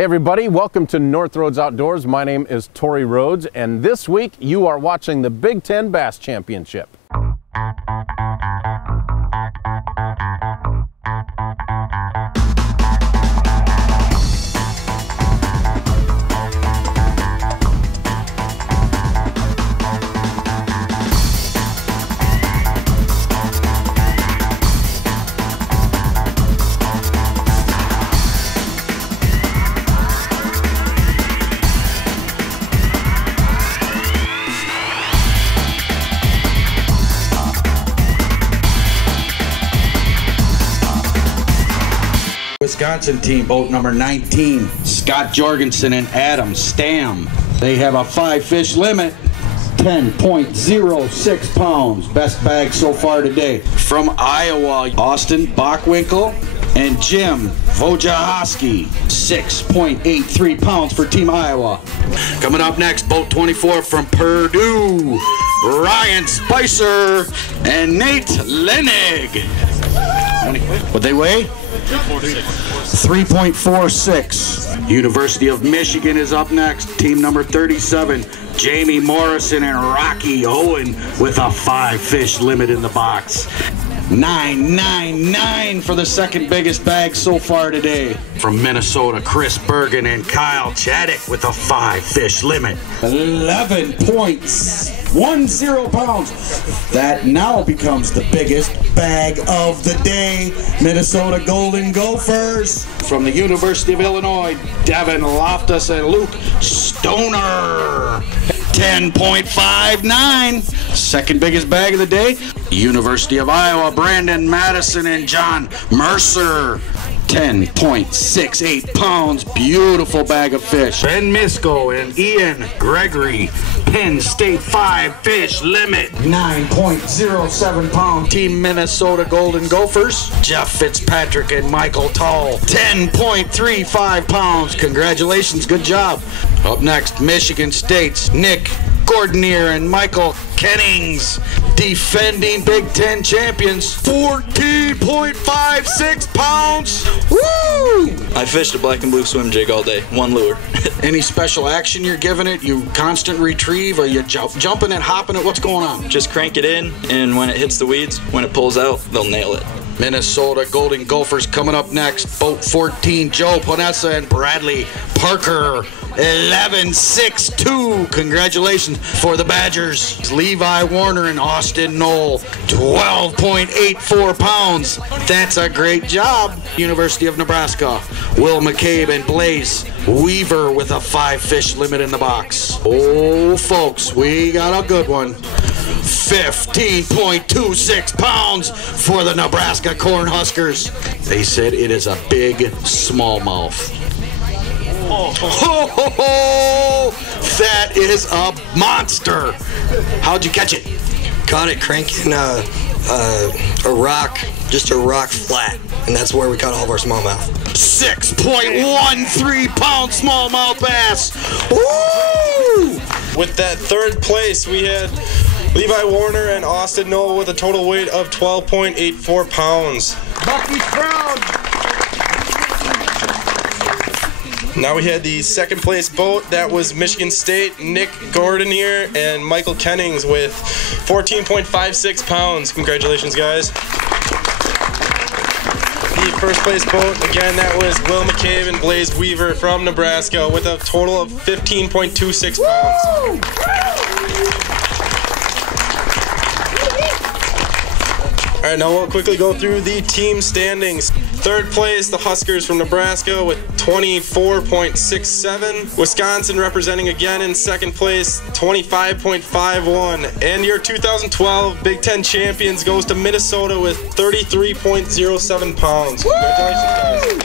Hey everybody, welcome to North Roads Outdoors. My name is Tori Rhodes, and this week you are watching the Big Ten Bass Championship. Wisconsin team, boat number 19, Scott Jorgensen and Adam Stam. They have a 5-fish limit, 10.06 pounds. Best bag so far today. From Iowa, Austin Bockwinkel and Jim Wojciechowski, 6.83 pounds for Team Iowa. Coming up next, boat 24 from Purdue, Ryan Spicer and Nate Lenig. What they weigh? 3.46. University of Michigan is up next. Team number 37, Jamie Morrison and Rocky Owen with a 5-fish limit in the box. 999 for the second biggest bag so far today. From Minnesota, Chris Bergen and Kyle Chaddick with a 5-fish limit. 11.10 pounds. That now becomes the biggest bag of the day. Minnesota Golden Gophers. From the University of Illinois, Devin Loftus and Luke Stoner. 10.59. Second biggest bag of the day. University of Iowa, Brandon Madison and John Mercer. 10.68 pounds. Beautiful bag of fish. Ben Misko and Ian Gregory. Penn State 5-fish limit. 9.07 pound. Team Minnesota Golden Gophers. Jeff Fitzpatrick and Michael Tall. 10.35 pounds. Congratulations. Good job. Up next, Michigan State's Nick Gordonier and Michael Kennings, defending Big Ten champions, 14.56 pounds. Woo! I fished a black and blue swim jig all day, one lure. Any special action you're giving it? You constant retrieve? Are you jumping it, hopping it? What's going on? Just crank it in, and when it hits the weeds, when it pulls out, they'll nail it. Minnesota Golden Gophers coming up next. Boat 14, Joe Ponessa and Bradley Parker. 11.62. Congratulations for the Badgers. Levi Warner and Austin Knoll. 12.84 pounds. That's a great job. University of Nebraska. Will McCabe and Blaze Weaver with a 5-fish limit in the box. Oh, folks, we got a good one. 15.26 pounds for the Nebraska Cornhuskers. They said it is a big smallmouth. Oh, that is a monster. How'd you catch it? Caught it cranking a rock, just a rock flat, and that's where we caught all of our smallmouth. 6.13 pound smallmouth bass. Woo! With that third place, we had Levi Warner and Austin Knoll with a total weight of 12.84 pounds. Bucky's proud. Now we had the second place boat. That was Michigan State, Nick Gordonier and Michael Kennings with 14.56 pounds. Congratulations, guys. The first place boat, again, that was Will McCabe and Blaze Weaver from Nebraska with a total of 15.26 pounds. All right, now we'll quickly go through the team standings. Third place, the Huskers from Nebraska with 24.67. Wisconsin representing again in second place, 25.51. And your 2012 Big Ten champions goes to Minnesota with 33.07 pounds. Congratulations,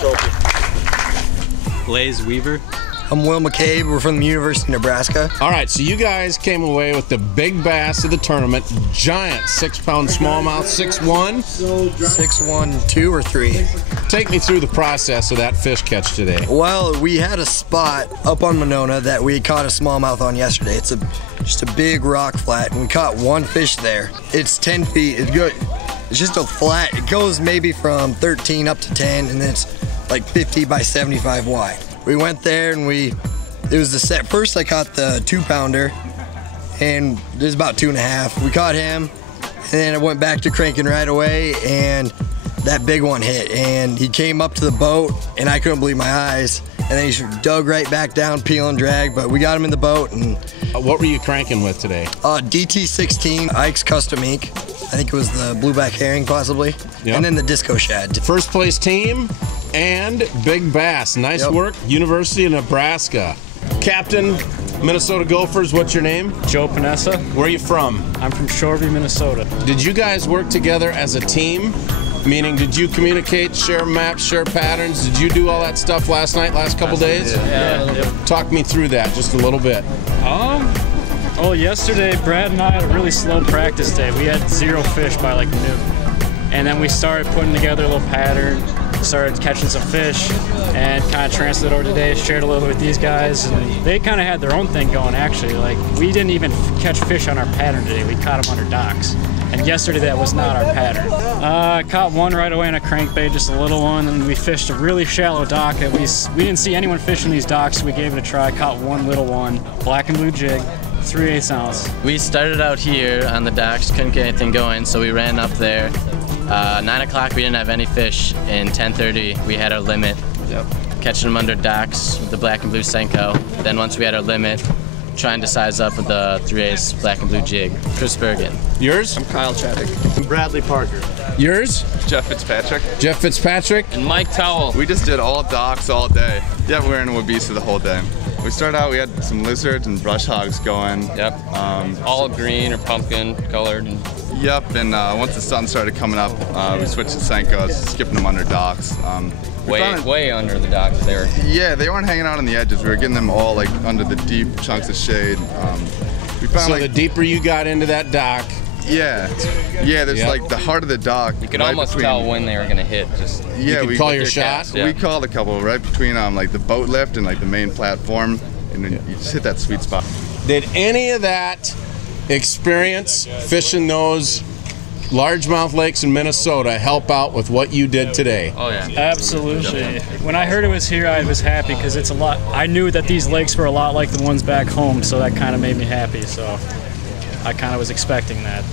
guys. Blaze Weaver. I'm Will McCabe. We're from the University of Nebraska. All right, so you guys came away with the big bass of the tournament, giant 6-pound smallmouth, 6'1". 6'1", 2 or 3. Take me through the process of that fish catch today. Well, we had a spot up on Monona that we caught a smallmouth on yesterday. It's just a big rock flat, and we caught one fish there. It's 10 feet. It's just a flat. It goes maybe from 13 up to 10, and then it's like 50 by 75 wide. We went there and it was the set. First I caught the 2-pounder, and it was about 2.5. We caught him, and then I went back to cranking right away, and that big one hit, and he came up to the boat, and I couldn't believe my eyes. And then he dug right back down, peel and drag, but we got him in the boat. And what were you cranking with today? DT16, Ike's Custom Ink. I think it was the blueback herring, possibly. Yep. And then the disco shad. First place team and big bass. Nice work, University of Nebraska. Captain, Minnesota Gophers, what's your name? Joe Panessa. Where are you from? I'm from Shoreview, Minnesota. Did you guys work together as a team? Meaning, did you communicate, share maps, share patterns? Did you do all that stuff last couple days? Yeah. Talk me through that just a little bit. Well, yesterday, Brad and I had a really slow practice day. We had 0 fish by like noon. And then we started putting together a little pattern, started catching some fish, and kind of transferred it over today, shared a little bit with these guys, and they kind of had their own thing going, actually. Like, we didn't even catch fish on our pattern today. We caught them under docks. And yesterday, that was not our pattern. I caught one right away on a crankbait, just a little one, and we fished a really shallow dock. We didn't see anyone fishing these docks, so we gave it a try. Caught one little one, black and blue jig, 3/8 ounce. We started out here on the docks, couldn't get anything going, so we ran up there. 9 o'clock, we didn't have any fish. In 10:30, we had our limit. Catching them under docks with the black and blue Senko. Then once we had our limit, trying to size up with the 3/8 black and blue jig. Chris Bergen. Yours? I'm Kyle Chaddick. I'm Bradley Parker. Yours? Jeff Fitzpatrick. Jeff Fitzpatrick. And Mike Towell. We just did all docks all day. Yeah, we were in Wabisa the whole day. We started out, we had some lizards and brush hogs going. Yep. All green or pumpkin colored. Yep, and once the sun started coming up, we switched to Senkos, skipping them under docks. Way under the docks there. Yeah, they weren't hanging out on the edges. We were getting them all like under the deep chunks of shade. We found so the deeper you got into that dock. Yeah, there's like the heart of the dock. You could almost tell when they were gonna hit. Just we call your shot. Yeah. We called a couple right between like the boat lift and like the main platform, and then you just hit that sweet spot. Did any of that experience fishing those largemouth lakes in Minnesota help out with what you did today? Oh yeah, absolutely. When I heard it was here, I was happy because it's a lot. I knew that these lakes were a lot like the ones back home, so that kind of made me happy. So I kind of was expecting that.